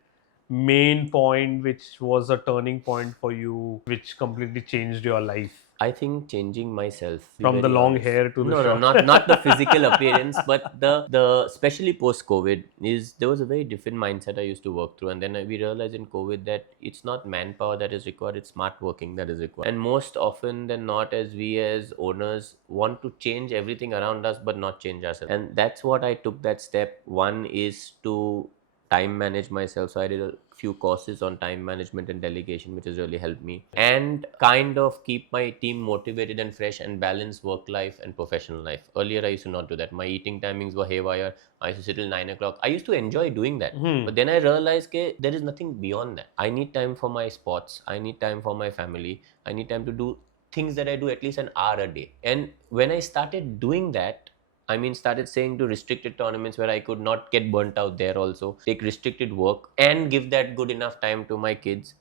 main point, which was a turning point for you, which completely changed your life? I think changing myself from the long hair to the short. not the physical appearance, but the especially post COVID, is there was a very different mindset I used to work through, and then we realized in COVID that it's not manpower that is required, it's smart working that is required. And most often than not, as we as owners want to change everything around us but not change ourselves, and that's what I took that step. One is to time manage myself. So I did a few courses on time management and delegation, which has really helped me, and kind of keep my team motivated and fresh and balance work life and professional life. Earlier, I used to not do that. My eating timings were haywire. I used to sit till 9 o'clock. I used to enjoy doing that. But then I realized that there is nothing beyond that. I need time for my sports. I need time for my family. I need time to do things that I do at least an hour a day. And when I started doing that, I mean, started saying to restricted tournaments where I could not get burnt out there also, take restricted work and give that good enough time to my kids.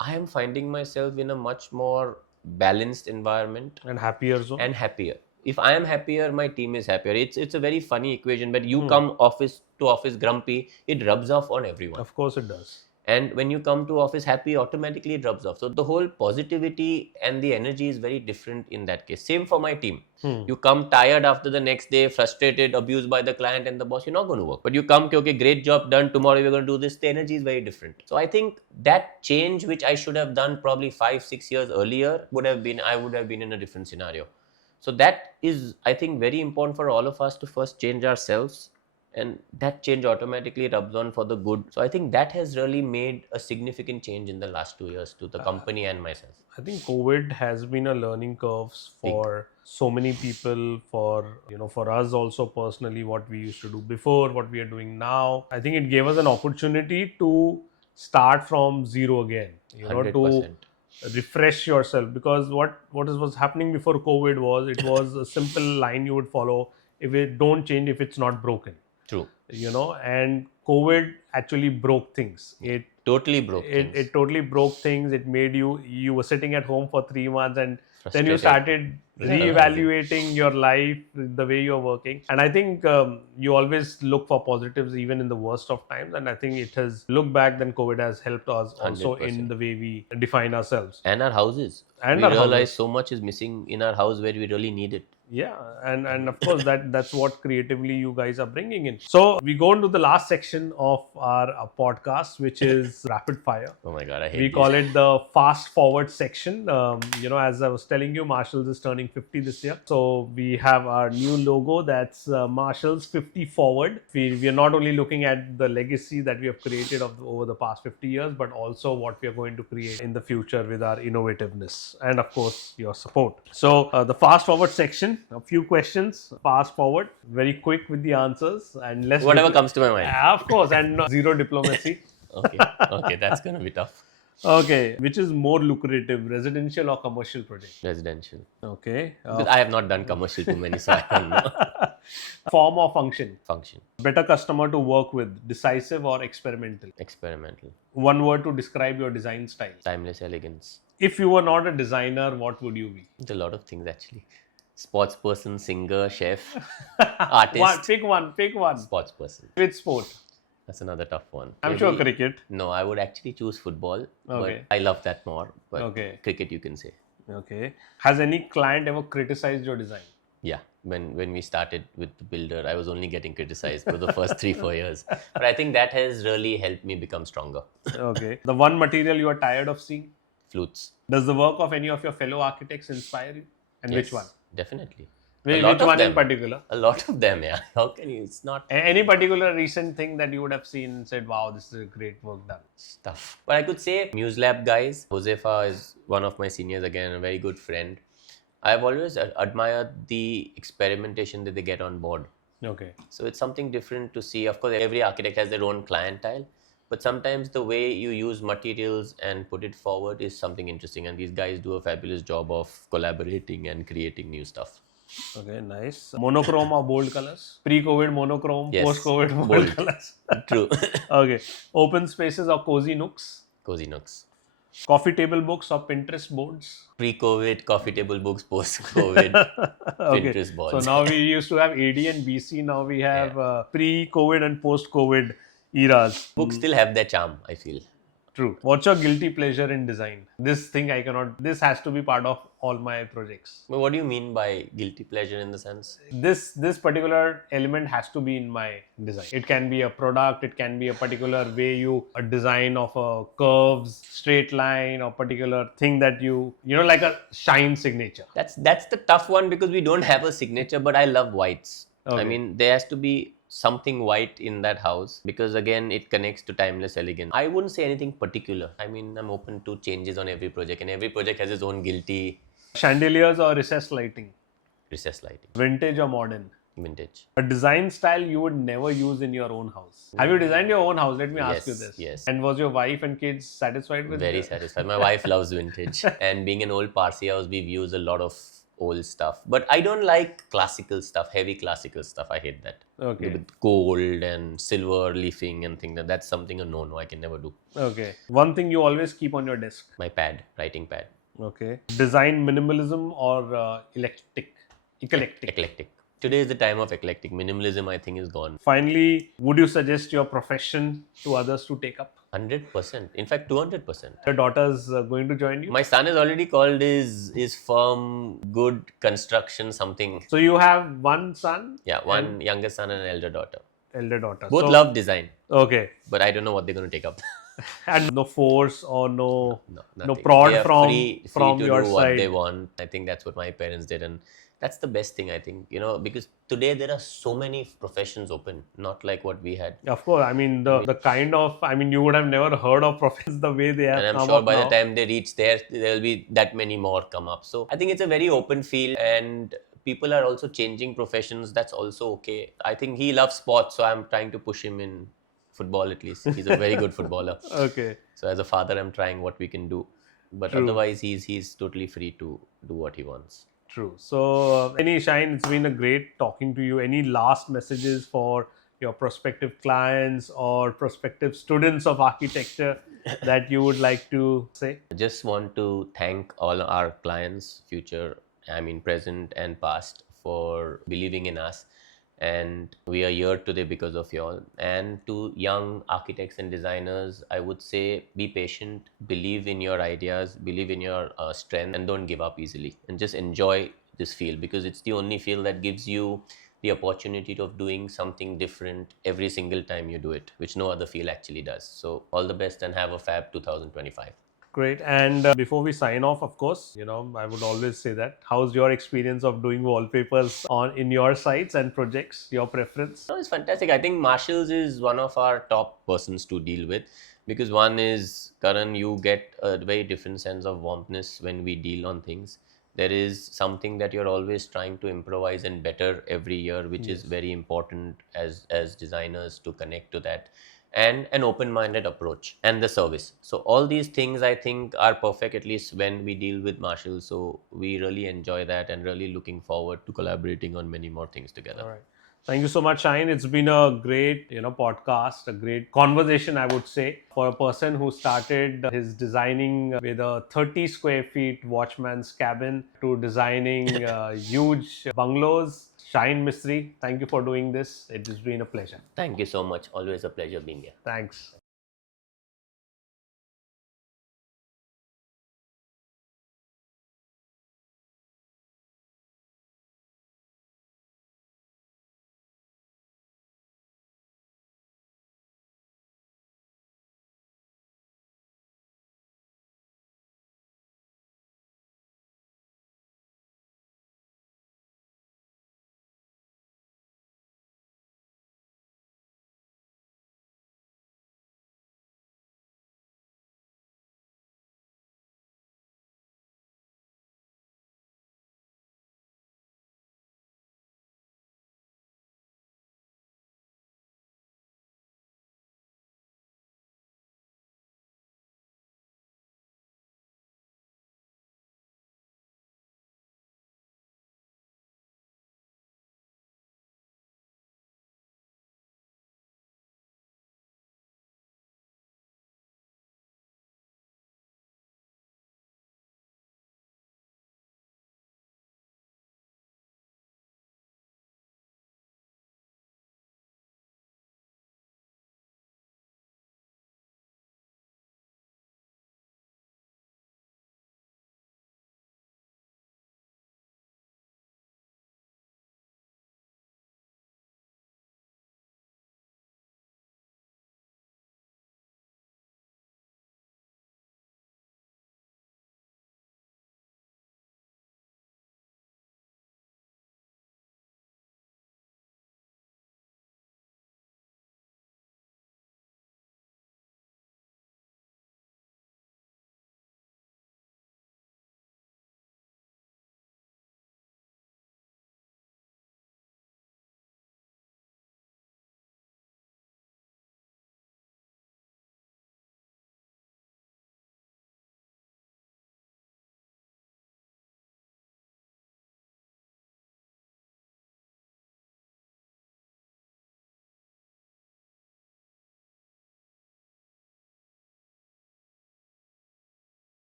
I am finding myself in a much more balanced environment And happier zone. and happier. If I am happier, my team is happier. It's a very funny equation, but you come office to office grumpy, it rubs off on everyone. Of course it does. And when you come to office happy, automatically it rubs off. So the whole positivity and the energy is very different in that case. Same for my team. You come tired after the next day, frustrated, abused by the client and the boss, you're not going to work. But you come, okay, great job done, tomorrow we're going to do this, the energy is very different. So I think that change, which I should have done probably 5-6 years earlier, I would have been in a different scenario. So that is, I think, very important for all of us to first change ourselves, and that change automatically rubs on for the good. So I think that has really made a significant change in the last 2 years to the company and myself. I think COVID has been a learning curve for so many people, for us also personally, what we used to do before, what we are doing now. I think it gave us an opportunity to start from zero again, 100%. to refresh yourself, because what was happening before COVID was, it was a simple line you would follow. If it don't change, if it's not broken. True. And COVID actually broke things. It totally broke things. It totally broke things. It made you were sitting at home for 3 months, and then you Frustrated. started reevaluating your life, the way you're working. And I think you always look for positives even in the worst of times. And I think it has, look back, then COVID has helped us also 100%. in the way we define ourselves. And our houses. And we our realize houses. so much is missing in our house where we really need it. Yeah, and of course that's what creatively you guys are bringing in. So we go into the last section of our podcast, which is rapid fire. Oh my God, I hate We these. call it the fast forward section. As I was telling you, Marshalls is turning 50 this year. So we have our new logo, that's Marshalls 50 Forward. We are not only looking at the legacy that we have created over the past 50 years, but also what we are going to create in the future with our innovativeness and of course your support. So the fast forward section, a few questions, fast forward, very quick with the answers, and less Whatever comes to my mind. Of course, and zero diplomacy. Okay, that's going to be tough. Okay, which is more lucrative, residential or commercial project? Residential. Okay. Because I have not done commercial too many, so I don't know. Form or function? Function. Better customer to work with, decisive or experimental? Experimental. One word to describe your design style. Timeless elegance. If you were not a designer, what would you be? It's a lot of things actually. Sports person, singer, chef, artist. Pick one. Sports person. Which sport? That's another tough one. I'm sure cricket. No, I would actually choose football. Okay. But I love that more. But Okay. cricket, you can say. Okay. Has any client ever criticized your design? Yeah. When we started with the builder, I was only getting criticized for the first 3-4 years. But I think that has really helped me become stronger. Okay. The one material you are tired of seeing? Flutes. Does the work of any of your fellow architects inspire you? And Yes, which one? Definitely. Which lot of one in them. particular? A lot of them, yeah. How can you? It's not Any particular recent thing that you would have seen and said, wow, this is a great work done? stuff. But I could say MuseLab guys. Josefa is one of my seniors again, a very good friend. I've always admired the experimentation that they get on board. Okay. So it's something different to see. Of course, every architect has their own clientele. But sometimes the way you use materials and put it forward is something interesting. And these guys do a fabulous job of collaborating and creating new stuff. Okay, nice. Monochrome or bold colors? Pre-COVID monochrome, Yes, post-COVID bold bold. colors. True. Okay. Open spaces or cozy nooks? Cozy nooks. Coffee table books or Pinterest boards? Pre-COVID, coffee table books, post-COVID, Okay. Pinterest boards. So now we used to have AD and BC. Now we have pre-COVID and post-COVID eras. Books still have their charm, I feel. True. What's your guilty pleasure in design? This thing this has to be part of all my projects. But what do you mean by guilty pleasure in the sense? This particular element has to be in my design. It can be a product, it can be a particular way a design of a curves, straight line, or particular thing that like a shine signature. That's the tough one because we don't have a signature, but I love whites. Okay. I mean, there has to be something white in that house because again it connects to timeless elegance. I wouldn't say anything particular. I mean, I'm open to changes on every project, and every project has its own guilty. Chandeliers or recessed lighting? Recessed lighting. Vintage or modern? Vintage. A design style you would never use in your own house. Have you designed your own house? Let me ask you Yes, this. yes. And was your wife and kids satisfied with Very it? satisfied. My wife loves vintage, and being an old Parsi house, we've used a lot of old stuff. But I don't like classical stuff, heavy classical stuff. I hate that. Okay. With gold and silver leafing and things. That's something a no. I can never do. Okay. One thing you always keep on your desk. My pad, writing pad. Okay. Design minimalism or eclectic? Eclectic. Today is the time of eclectic. Minimalism, I think, is gone. Finally, would you suggest your profession to others to take up? 100%. In fact, 200%. Your daughter's going to join you? My son has already called his firm good construction something. So you have one son? Yeah, one younger son and an elder daughter. Elder daughter. Both So- love design, Okay. but I don't know what they're going to take up. And no force or no Nothing. prod They are from free from to your do side. what they want. I think that's what my parents did, and that's the best thing, I think, because today there are so many professions open, not like what we had. Of course, I mean the kind of, I mean, you would have never heard of professions the way they have And I'm come sure up by now. the time they reach there will be that many more come up. So I think it's a very open field, and people are also changing professions. That's also okay. I think he loves sports, so I'm trying to push him in football at least. He's a very good footballer. Okay, So as a father, I'm trying what we can do. But True. otherwise, he's totally free to do what he wants. true. So, any Shahen, it's been a great talking to you. Any last messages for your prospective clients or prospective students of architecture that you would like to say? I just want to thank all our clients, present and past, for believing in us. And we are here today because of y'all. And to young architects and designers, I would say be patient, believe in your ideas, believe in your strength, and don't give up easily. And just enjoy this field, because it's the only field that gives you the opportunity of doing something different every single time you do it, which no other field actually does. So all the best and have a fab 2025. Great. And before we sign off, of course, I would always say that. How's your experience of doing wallpapers in your sites and projects? Your preference? No, it's fantastic. I think Marshalls is one of our top persons to deal with, because one is, Karan, you get a very different sense of warmthness when we deal on things. There is something that you're always trying to improvise and better every year, which is very important as designers to connect to that. And an open-minded approach and the service. So all these things, I think, are perfect, at least when we deal with Marshall. So we really enjoy that and really looking forward to collaborating on many more things together. All right. Thank you so much, Shahen. It's been a great, podcast, a great conversation, I would say, for a person who started his designing with a 30 square feet watchman's cabin to designing huge bungalows. Shahen Mistry, thank you for doing this. It has been a pleasure. Thank you so much. Always a pleasure being here. Thanks.